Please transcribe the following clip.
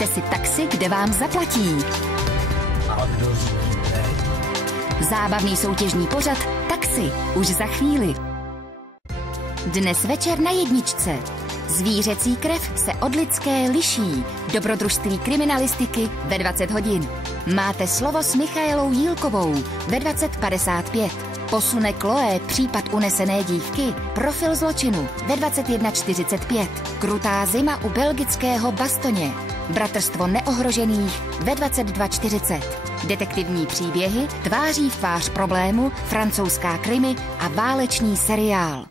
Najděte si taxi, kde vám zaplatí. Zábavný soutěžní pořad Taxi už za chvíli. Dnes večer na jedničce. Zvířecí krev se od lidské liší. Dobrodružství kriminalistiky ve 20 hodin. Máte slovo s Michaelou Jílkovou ve 20:55. Posune Chloé případ unesené dívky. Profil zločinu ve 21:45. Krutá zima u belgického Bastogne. Bratrstvo neohrožených ve 22:40. Detektivní příběhy, tváří v tvář problému, francouzská krimi a válečný seriál.